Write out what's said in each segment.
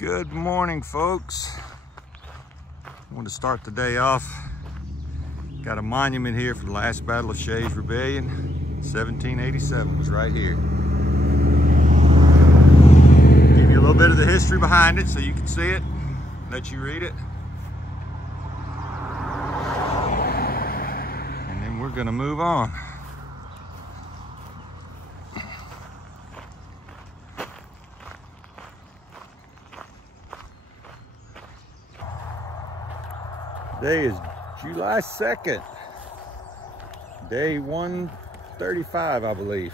Good morning, folks. I want to start the day off. Got a monument here for the last Battle of Shays Rebellion. 1787 was right here. Give you a little bit of the history behind it so you can see it, let you read it. And then we're gonna move on. Today is July 2nd, day 135, I believe.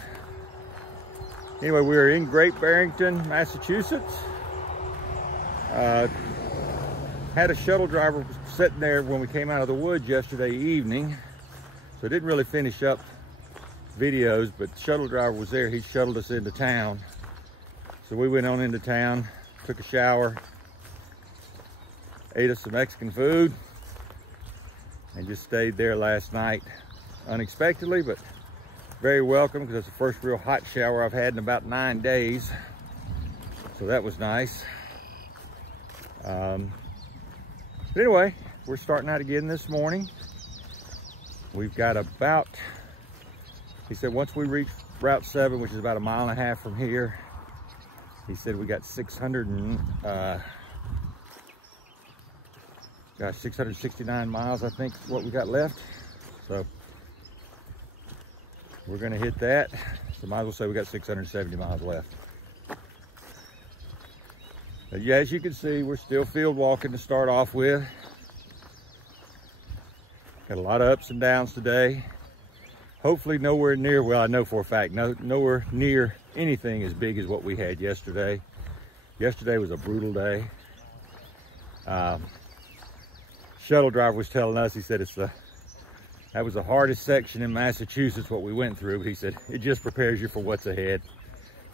Anyway, we're in Great Barrington, Massachusetts. Had a shuttle driver sitting there when we came out of the woods yesterday evening, so I didn't really finish up videos, but the shuttle driver was there. He shuttled us into town. So we went on into town, took a shower, ate us some Mexican food, and just stayed there last night unexpectedly, but very welcome because it's the first real hot shower I've had in about 9 days. So that was nice. But anyway, we're starting out again this morning. We've got about, he said once we reach Route 7, which is about 1.5 miles from here, he said we got 669 miles, I think is what we got left. So we're gonna hit that. So might as well say we got 670 miles left. But yeah, as you can see, we're still field walking to start off with. Got a lot of ups and downs today. Hopefully nowhere near, well, I know for a fact, nowhere near anything as big as what we had yesterday. Yesterday was a brutal day. Shuttle driver was telling us, he said that was the hardest section in Massachusetts, what we went through, but he said it just prepares you for what's ahead,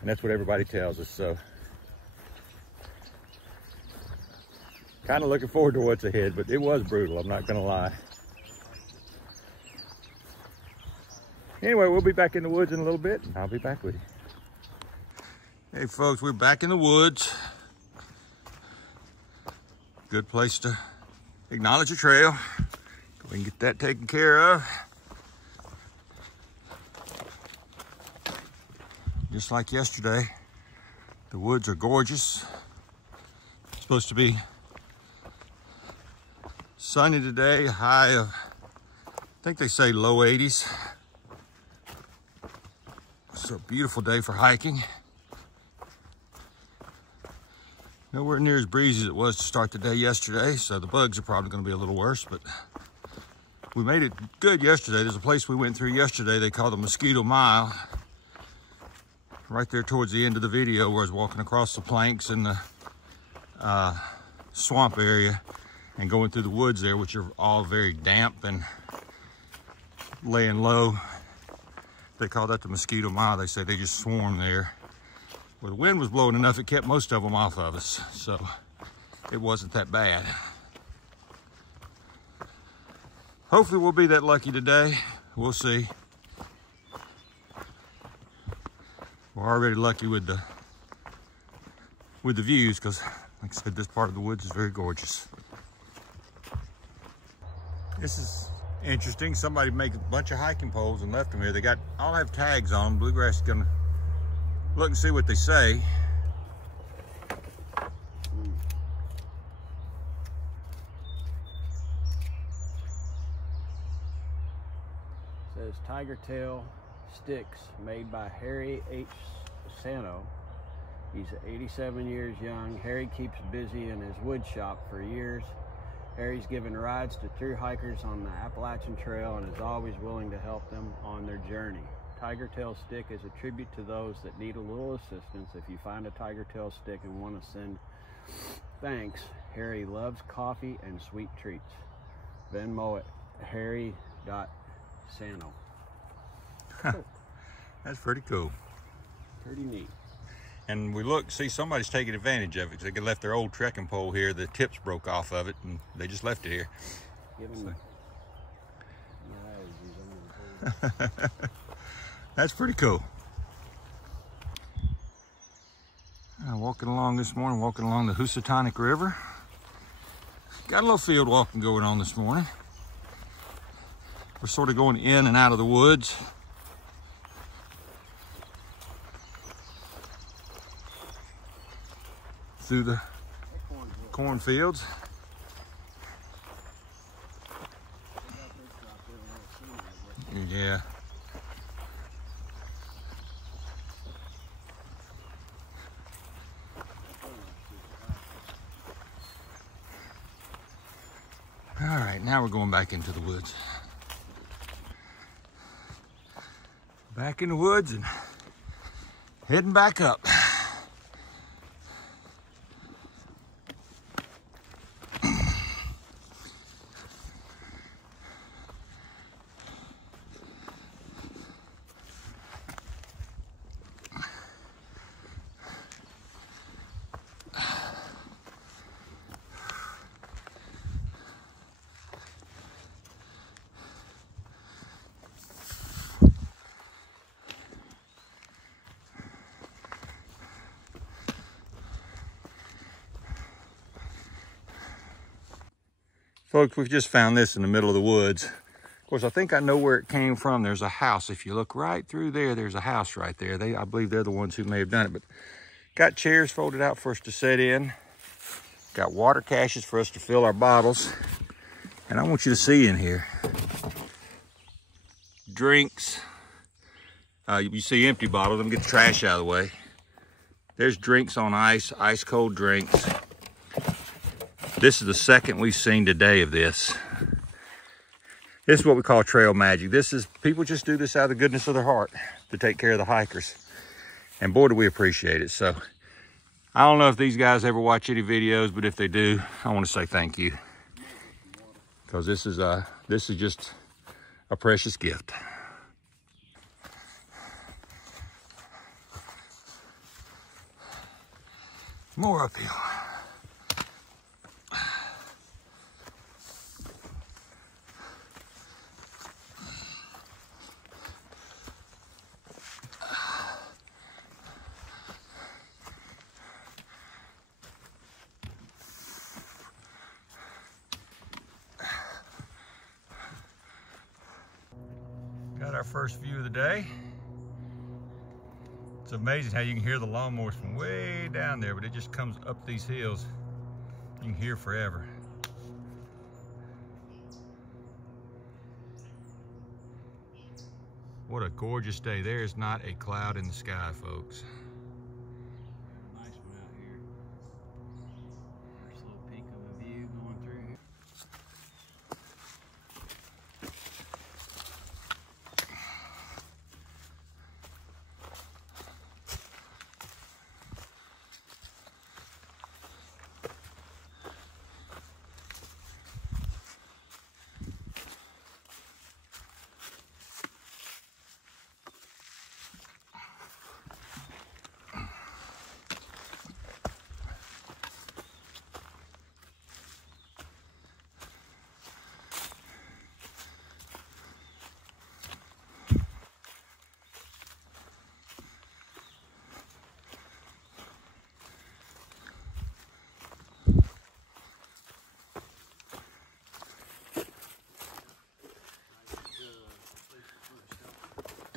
and that's what everybody tells us. So kind of looking forward to what's ahead, but it was brutal, I'm not gonna lie. Anyway, we'll be back in the woods in a little bit, and I'll be back with you. Hey folks, we're back in the woods. Good place to acknowledge a trail. We can get that taken care of. Just like yesterday, the woods are gorgeous. It's supposed to be sunny today, a high of, I think they say low 80s. It's a beautiful day for hiking. Nowhere near as breezy as it was to start the day yesterday, so the bugs are probably going to be a little worse, but we made it good yesterday. There's a place we went through yesterday they call the Mosquito Mile. Right there towards the end of the video where I was walking across the planks in the swamp area and going through the woods there, which are all very damp and laying low. They call that the Mosquito Mile. They say they just swarm there. Well, the wind was blowing enough, it kept most of them off of us, so it wasn't that bad. Hopefully we'll be that lucky today. We'll see. We're already lucky with the views because, like I said, this part of the woods is very gorgeous. This is interesting. Somebody made a bunch of hiking poles and left them here. They all have tags on them. Bluegrass is gonna look and see what they say. It says Tiger Tail Sticks made by Harry H. Sano. He's 87 years young. Harry keeps busy in his wood shop for years. Harry's given rides to through hikers on the Appalachian Trail and is always willing to help them on their journey. Tiger Tail Stick is a tribute to those that need a little assistance. If you find a Tiger Tail Stick and want to send thanks, Harry loves coffee and sweet treats. Venmo at harry.sano. Cool. That's pretty cool. Pretty neat. And we see somebody's taking advantage of it because they left their old trekking pole here. The tips broke off of it and they just left it here. Give them That's pretty cool. Walking along this morning, walking along the Housatonic River. Got a little field walking going on this morning. We're sort of going in and out of the woods. Through the cornfields. Yeah. All right, now we're going back into the woods. Back in the woods and heading back up. Folks, we've just found this in the middle of the woods. Of course, I think I know where it came from. There's a house. If you look right through there, there's a house right there. I believe they're the ones who may have done it, but got chairs folded out for us to sit in. Got water caches for us to fill our bottles. And I want you to see in here. Drinks. You see empty bottles. Let me get the trash out of the way. There's drinks on ice, ice cold drinks. This is the second we've seen today of this. This is what we call trail magic. People just do this out of the goodness of their heart to take care of the hikers. And boy, do we appreciate it. So I don't know if these guys ever watch any videos, but if they do, I want to say thank you. Because this is just a precious gift. More uphill. Got our first view of the day. It's amazing how you can hear the lawnmowers from way down there, but it just comes up these hills. You can hear forever. What a gorgeous day. There is not a cloud in the sky, folks. Nice one out here. First little peek of a view going through here.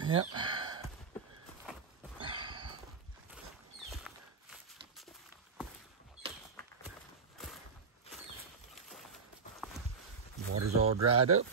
Yep. Water's all dried up.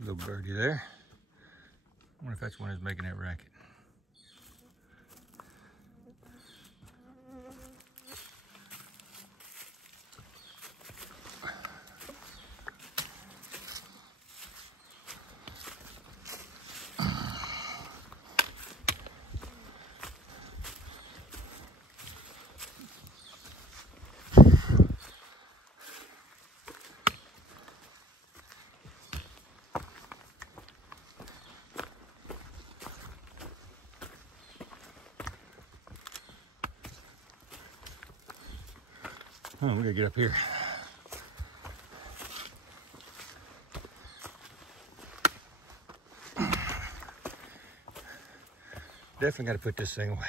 Little birdie there. I wonder if that's one who's making that racket. Oh, we gotta get up here. Definitely gotta put this thing away.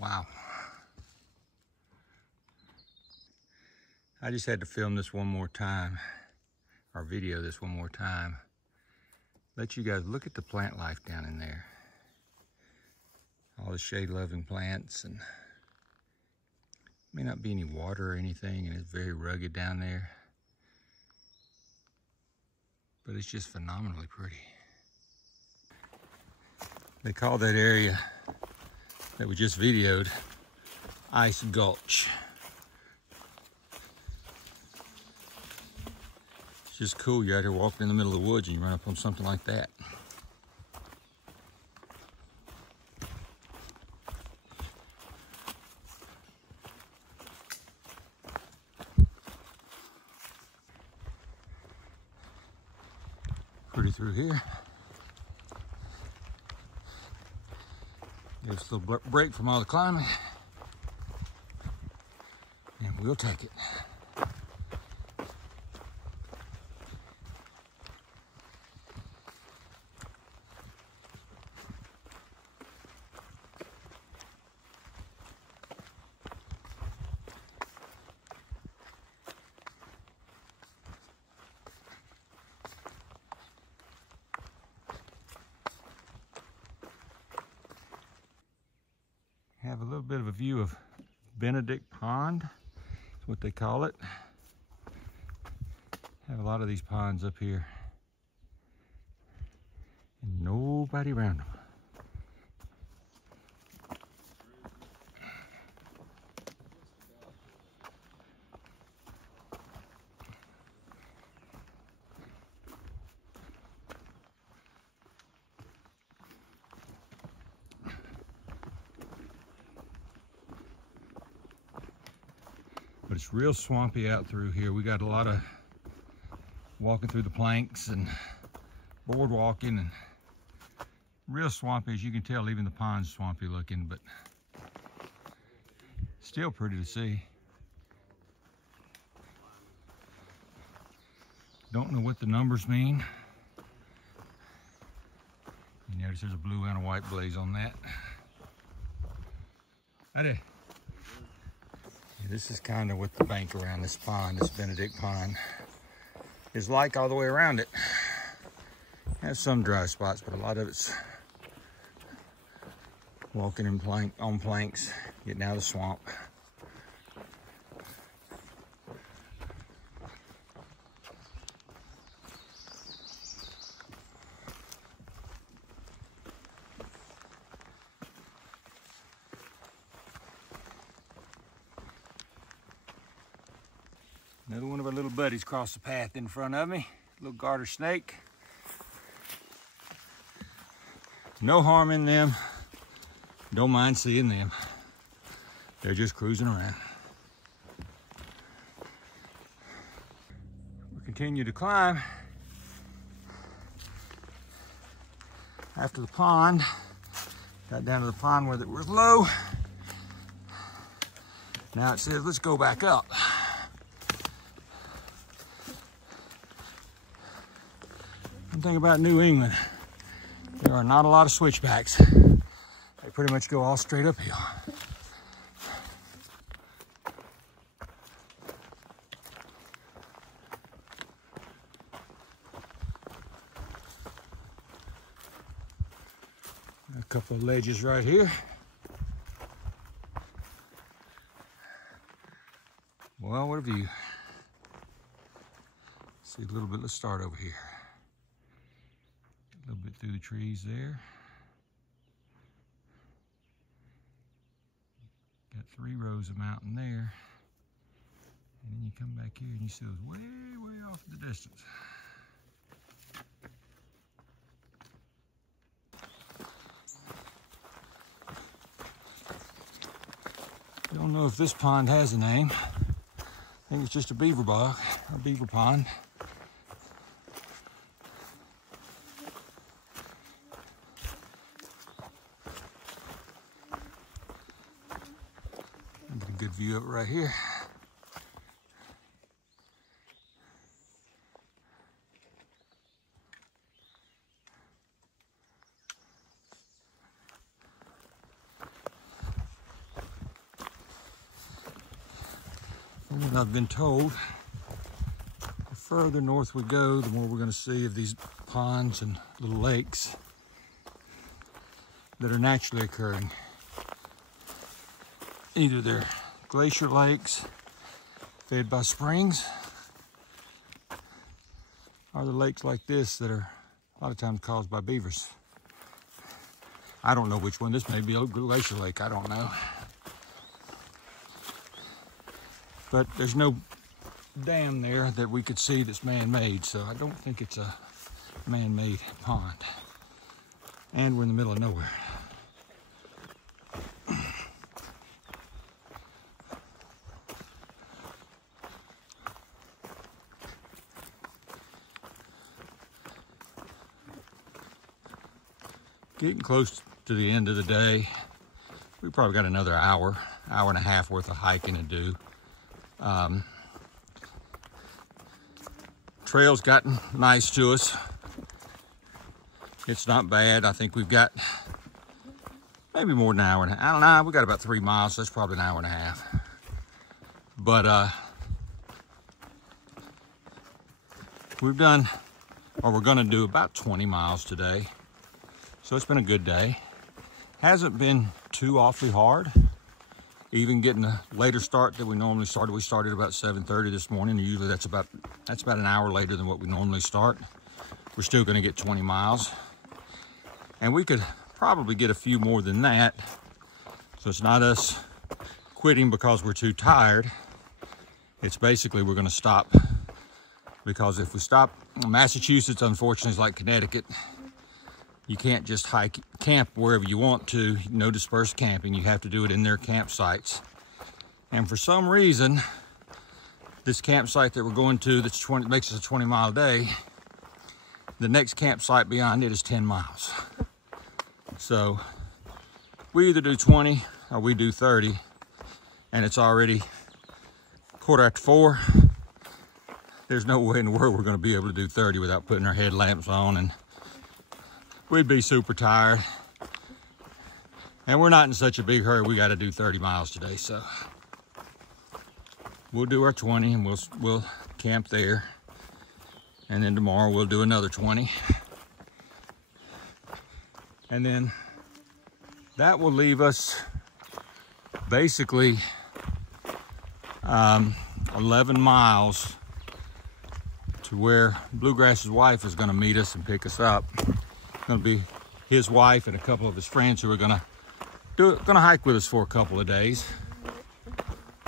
Wow. I just had to film this one more time, or video this one more time. Let you guys look at the plant life down in there. All the shade-loving plants, and may not be any water or anything, and it's very rugged down there. But it's just phenomenally pretty. They call that area that we just videoed Ice Gulch. It's just cool. You're out here walking in the middle of the woods and you run up on something like that. Pretty through here. Give us a little break from all the climbing, and we'll take it. Have a little bit of a view of Benedict Pond. That's what they call it. Have a lot of these ponds up here, and nobody around them. But it's real swampy out through here. We got a lot of walking through the planks and board walking, and real swampy, as you can tell. Even the pond's swampy looking, but still pretty to see. Don't know what the numbers mean. You notice there's a blue and a white blaze on that. Howdy. This is kind of what the bank around this pond, this Benedict Pond, is like all the way around it. It has some dry spots, but a lot of it's walking in on planks, getting out of the swamp. Little buddies cross the path in front of me. Little garter snake. No harm in them. Don't mind seeing them. They're just cruising around. We continue to climb. After the pond, got down to the pond where it was low. Now it says, let's go back up. One thing about New England, there are not a lot of switchbacks. They pretty much go all straight uphill. A couple of ledges right here. Well, what a view. See a little bit, let's start over here. A little bit through the trees there. Got 3 rows of mountain there. And then you come back here and you see those way, way off in the distance. Don't know if this pond has a name. I think it's just a beaver bog, a beaver pond. Get a good view of it right here. And I've been told the further north we go, the more we're going to see of these ponds and little lakes that are naturally occurring. Either they're glacier lakes fed by springs, or the lakes like this that are a lot of times caused by beavers. I don't know which one. This may be a glacier lake, I don't know. But there's no dam there that we could see that's man-made, so I don't think it's a man-made pond. And we're in the middle of nowhere. Getting close to the end of the day. We probably got another hour and a half worth of hiking to do. Trail's gotten nice to us. It's not bad. I think we've got maybe more than an hour and a half. I don't know, we got about 3 miles, so that's probably an hour and a half. But we've done, or we're gonna do about 20 miles today. So it's been a good day. Hasn't been too awfully hard. Even getting a later start that we normally started. We started about 7:30 this morning. Usually that's about an hour later than what we normally start. We're still gonna get 20 miles. And we could probably get a few more than that. So it's not us quitting because we're too tired. It's basically we're gonna stop. Because if we stop, Massachusetts unfortunately is like Connecticut. You can't just camp wherever you want to, no dispersed camping. You have to do it in their campsites. And for some reason, this campsite that we're going to that makes us a 20-mile day, the next campsite beyond it is 10 miles. So we either do 20 or we do 30, and it's already 4:15. There's no way in the world we're gonna be able to do 30 without putting our headlamps on, and we'd be super tired. And we're not in such a big hurry. We got to do 30 miles today, so we'll do our 20 and we'll camp there. And then tomorrow we'll do another 20. And then that will leave us basically 11 miles to where Bluegrass's wife is going to meet us and pick us up. Going to be his wife and a couple of his friends who are gonna hike with us for a couple of days.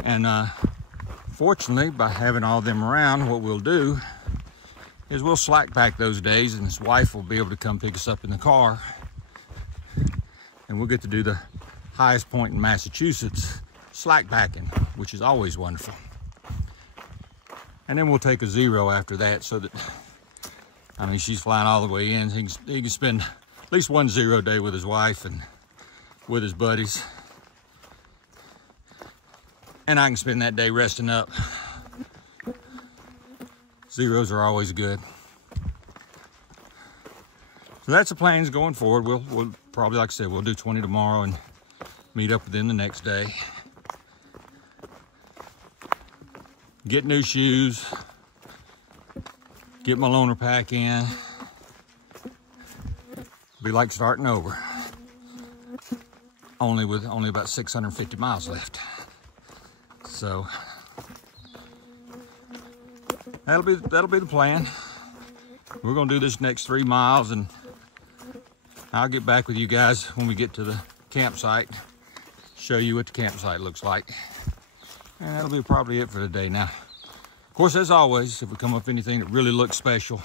And fortunately, by having all of them around, what we'll do is we'll slack back those days, and his wife will be able to come pick us up in the car, and we'll get to do the highest point in Massachusetts slack backing, which is always wonderful. And then we'll take a zero after that, so that, I mean, she's flying all the way in. He can spend at least one 0 day with his wife and with his buddies. And I can spend that day resting up. Zeros are always good. So that's the plans going forward. We'll probably, like I said, we'll do 20 tomorrow and meet up with them the next day. Get new shoes. Get my loaner pack in. Be like starting over. Only about 650 miles left. So that'll be the plan. We're gonna do this next 3 miles, and I'll get back with you guys when we get to the campsite, show you what the campsite looks like. And that'll be probably it for today. Now, of course, as always, if we come up with anything that really looks special,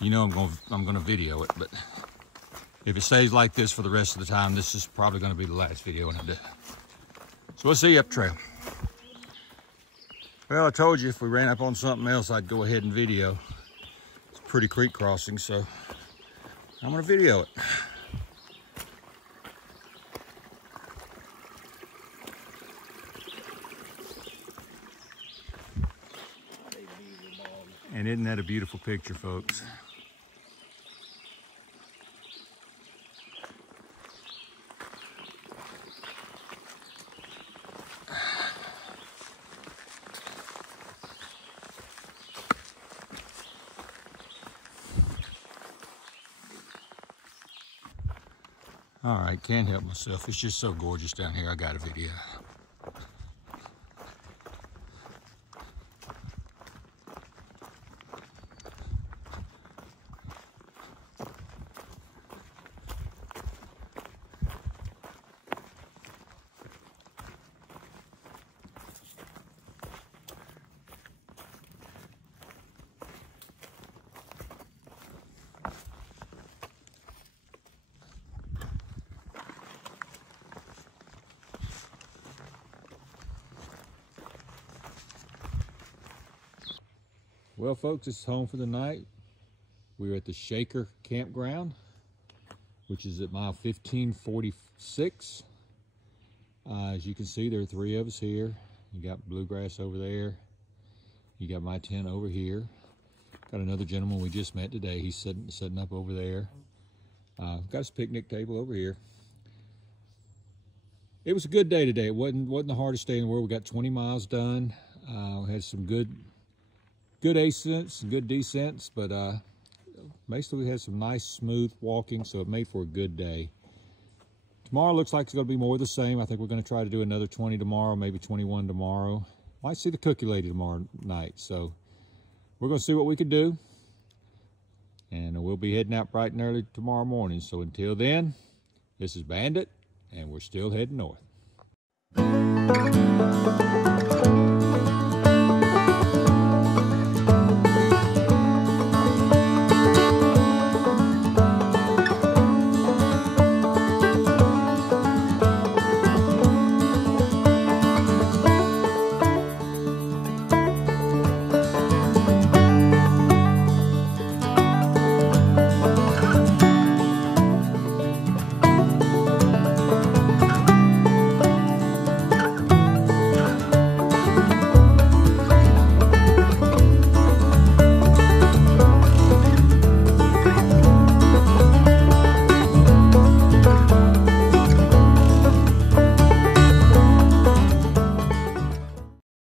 you know I'm gonna video it. But if it stays like this for the rest of the time, this is probably gonna be the last video I do. So we'll see you up trail. Well, I told you if we ran up on something else, I'd go ahead and video. It's a pretty creek crossing, so I'm gonna video it. And isn't that a beautiful picture, folks? All right, can't help myself. It's just so gorgeous down here. I got a video. Well, folks, it's home for the night. We're at the Shaker Campground, which is at mile 1546. As you can see, there are 3 of us here. You got Bluegrass over there. You got my tent over here. Got another gentleman we just met today. He's setting up over there. Got his picnic table over here. It was a good day today. It wasn't the hardest day in the world. We got 20 miles done. We had some good ascents and good descents, but basically we had some nice smooth walking, so it made for a good day. Tomorrow looks like it's going to be more of the same. I think we're going to try to do another 20 tomorrow, maybe 21 tomorrow. Might see the Cookie Lady tomorrow night, so we're going to see what we can do, and we'll be heading out bright and early tomorrow morning. So until then, this is Bandit, and we're still heading north.